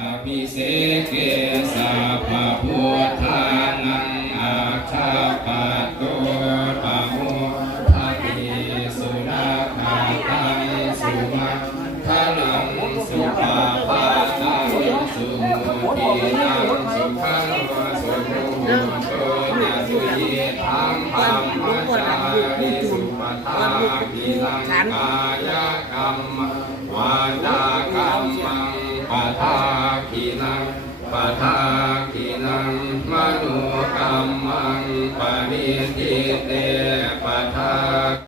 อภิเสเกสัพพพุทธานังอาชาปัตโตปะโมทะติสุราคาตังสุมังคลังสุปาปาตังสุติยังสุขังวะสุโมโชนะสุยิทังธรรมจาริสุปทาภิลังกายกรรมวาจากรรมังปะทาภิลังปะทาภิลังมโนกรรมังปริทิเต